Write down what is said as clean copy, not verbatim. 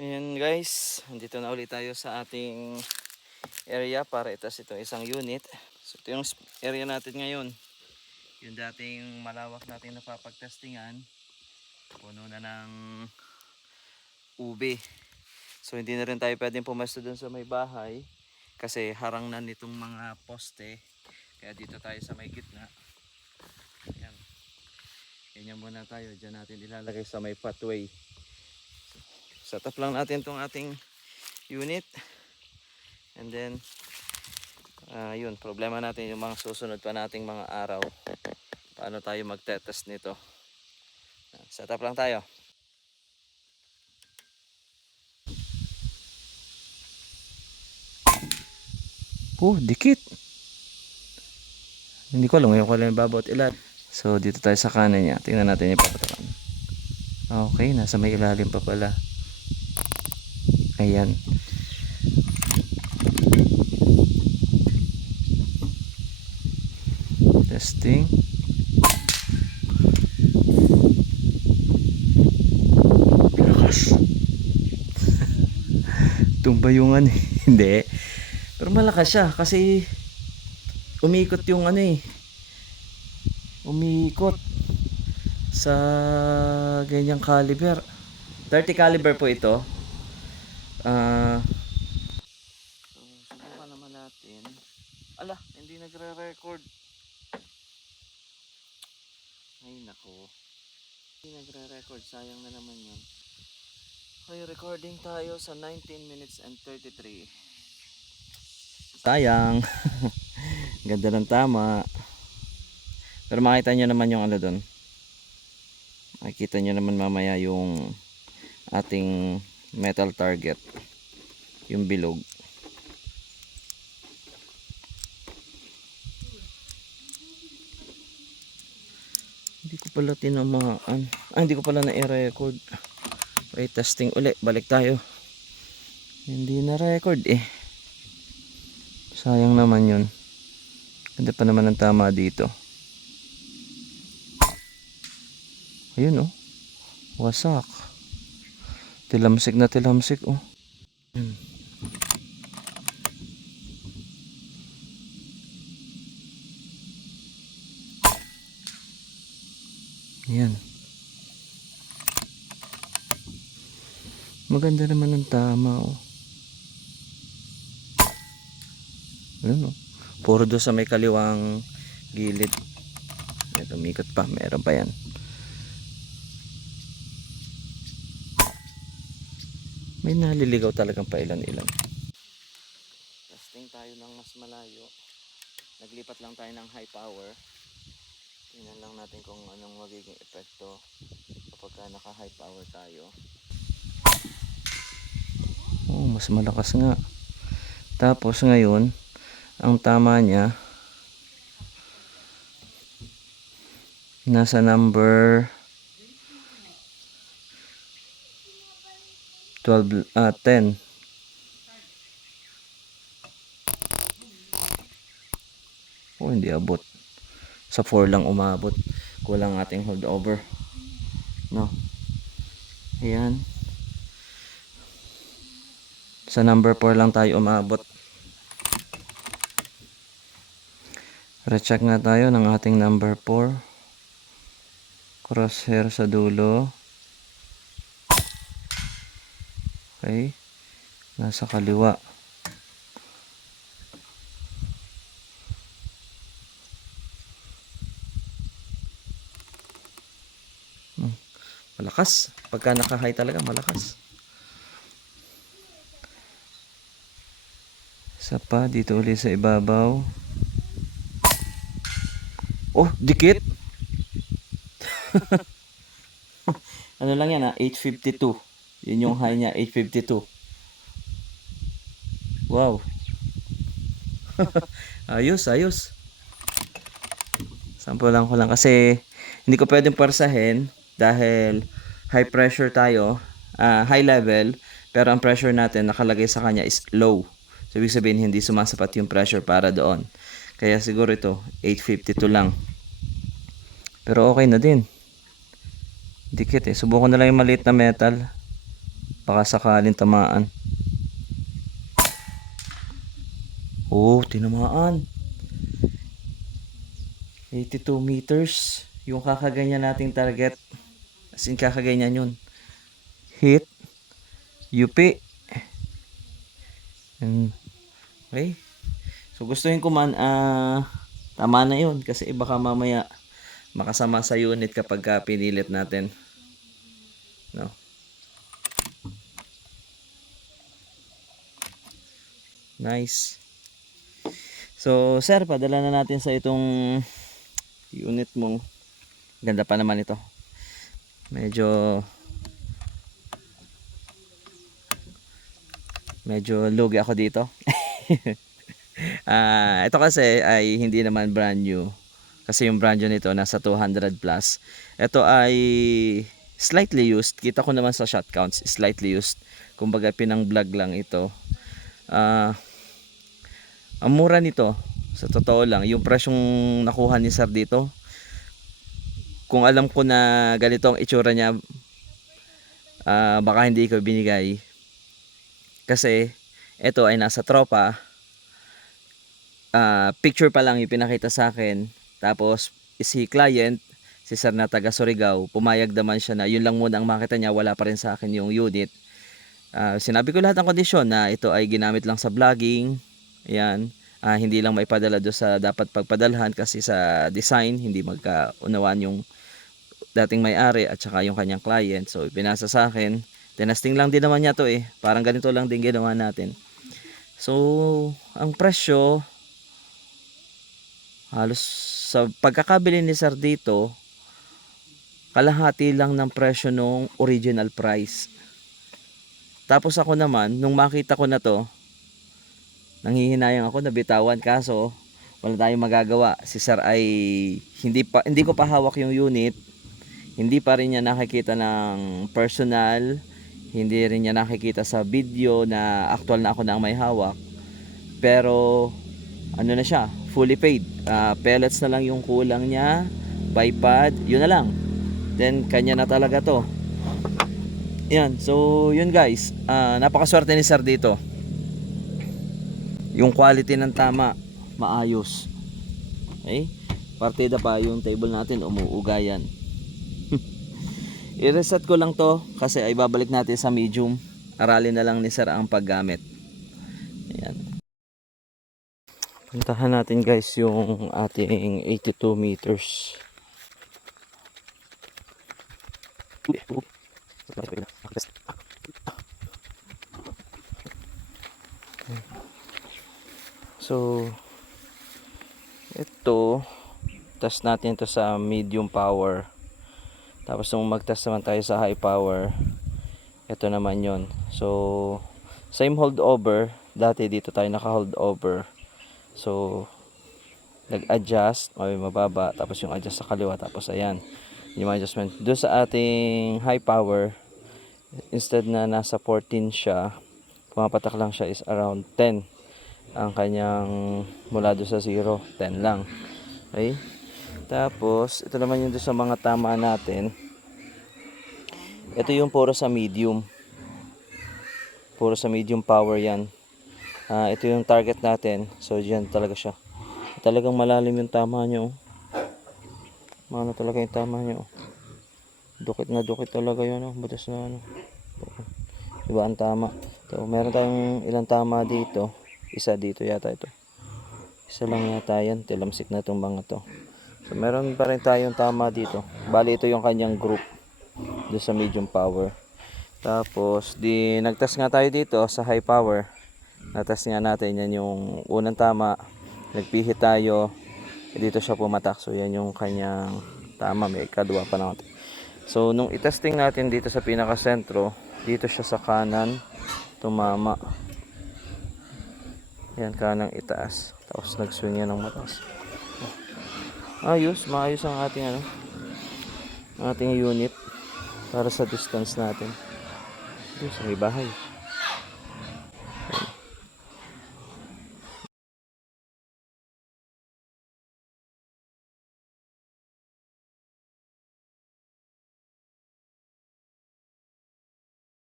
Ayan guys, dito na ulit tayo sa ating area para itas itong isang unit. So ito yung area natin ngayon. Yung dating malawak nating napapagtestingan, puno na ng ube. So hindi na rin tayo pwedeng pumesto dun sa may bahay kasi harang na nitong mga poste. Kaya dito tayo sa may gitna. Ayan. Ganyan muna tayo. Diyan natin ilalagay sa may pathway. Set up lang natin itong ating unit. And then yun, problema natin yung mga susunod pa nating mga araw. Paano tayo magtetest nito. Set up lang tayo. Dikit. Hindi ko alam ngayon ko lang babot ilan. So dito tayo sa kanan niya. Tingnan natin yung papatakan. Okay, nasa may ilalim pa pala. Ayan. Testing. Lakas. Tumba yung ano. Hindi. Pero malakas siya kasi umikot yung ano eh. Umikot sa ganyang caliber. 30 caliber po ito. Subukan naman natin. Ala, hindi nagre-record. Ay nako. Hindi nagre-record, sayang na naman yun. Okay, recording tayo sa 19 minutes and 33. Sayang. Ganda ng tama. Pero makita nyo naman yung ano doon. Makikita nyo naman mamaya yung ating metal target. Yung bilog. Hindi ko pala tinamaan. Hindi ko pala na-record. Okay, testing uli. Balik tayo. Hindi na-record eh. Sayang naman yun. Ganda pa naman ang tama dito. Ayun oh. Wasak. Tilamsik na tilamsik oh. Ayan. Maganda naman ang tama oh. Ayun oh. Puro doon sa may kaliwang gilid. Ito, umikot pa. Meron pa yan. May naliligaw talagang pailan-ilan. Testing tayo ng mas malayo. Naglipat lang tayo ng high power. Tingnan lang natin kung anong magiging epekto kapag naka high power tayo. Oh, mas malakas nga. Tapos ngayon, ang tama niya nasa number 10. Oh, hindi abot. Sa 4 lang umabot. Kulang ating holdover. No. Ayan. Sa number 4 lang tayo umabot. Recheck nga tayo ng ating number 4. Crosshair sa dulo. Okay. Nasa kaliwa. Malakas. Pagka naka-high talaga malakas. Isa pa dito ulit sa ibabaw. Oh, dikit. Ano lang yan 852. Yun yung high niya, 852. Wow. Ayos, ayos. Sample lang ko lang kasi hindi ko pwedeng parsahin dahil high pressure tayo, high level, pero ang pressure natin nakalagay sa kanya is low. So ibig sabihin hindi sumasapat yung pressure para doon. Kaya siguro ito 852 lang. Pero okay na din. Dikit eh. Subukan na lang yung maliit na metal Baka sakaling tamaan. Oh, tinamaan. 82 meters. Yung kakaganyan nating target. As in kakaganyan yun. Hit. Yupi. Okay. So gustuhin ko man, tama na yun. Kasi baka mamaya makasama sa unit kapag pinilit natin. No? Nice. So, sir, padala na natin sa itong unit mong. Ganda pa naman ito. Medyo lugi ako dito. Ito kasi ay hindi naman brand new. Kasi yung brand new nito nasa 200 plus. Ito ay slightly used. Kita ko naman sa shot counts, slightly used. Kumbaga pinang vlog lang ito. Ang mura nito, sa totoo lang, yung presyong nakuha ni sir dito, kung alam ko na ganito ang itsura niya, baka hindi ko binigay. Kasi ito ay nasa tropa. Picture pa lang yung pinakita sa akin. Tapos si client, si sir na taga Surigao, pumayag naman siya na yun lang muna ang makita niya, wala pa rin sa akin yung unit. Sinabi ko lahat ng kondisyon na ito ay ginamit lang sa vlogging. Ayan. Hindi lang maipadala doon sa dapat pagpadalhan kasi sa design hindi magkaunawaan yung dating may-ari at saka yung kanyang client. So ipinasa sa akin. Tinasting lang din naman niya to eh. Parang ganito lang din ginawa natin. So ang presyo halos sa pagkakabili ni sir dito, kalahati lang ng presyo nung original price. Tapos ako naman, nung makita ko na to, nanghihinayang ako, nabitawan, kaso wala tayong magagawa. Si sir ay hindi ko pa hawak yung unit. Hindi pa rin niya nakikita ng personal. Hindi rin niya nakikita sa video na actual na ako na ang may hawak. Pero ano na siya, fully paid. Pellets na lang yung kulang niya, bipod, yun na lang. Then kanya na talaga to. Yan, so yun guys, napakaswerte ni sir dito. Yung quality ng tama, maayos. Okay? Partida pa yung table natin, umuugayan. I-reset ko lang to kasi ay babalik natin sa medium. Aralin na lang ni sir ang paggamit. Ayan. Puntahan natin guys yung ating 82 meters. So ito, test natin ito sa medium power. Tapos nung mag-test naman tayo sa high power, ito naman yon. So same holdover. Dati dito tayo naka holdover. So nag-adjust, may mababa, tapos yung adjust sa kaliwa, tapos ayan yung adjustment. Doon sa ating high power, instead na nasa 14 siya, pumapatak lang siya is around 10 ang kanyang mula doon sa 0, 10 lang. Okay? Tapos ito naman yung doon sa mga tama natin. Ito yung puro sa medium. Puro sa medium power yan. Ito yung target natin. So dyan talaga siya. Talagang malalim yung tama nyo. Mano talaga yung tama nyo. Dukit na dukit talaga yun. Butas na ano. Iba ang tama. So, meron tayong ilang tama dito. Isa dito yata ito. Isa lang yata yan. Tilamsik na itong mga to. So meron pa rin tayong tama dito. Bali ito yung kanyang group. Doon sa medium power. Tapos nagtest nga tayo dito sa high power. Natest nga natin yan yung unang tama. Nagpihit tayo. Dito siya pumatak. So yan yung kanyang tama. May kadwa pa natin. So nung itesting natin dito sa pinaka-sentro, dito siya sa kanan tumama. Yan, kanang itaas. Tapos nag-swing yan ng mataas. Maayos ang ating ating unit para sa distance natin. Sa may bahay.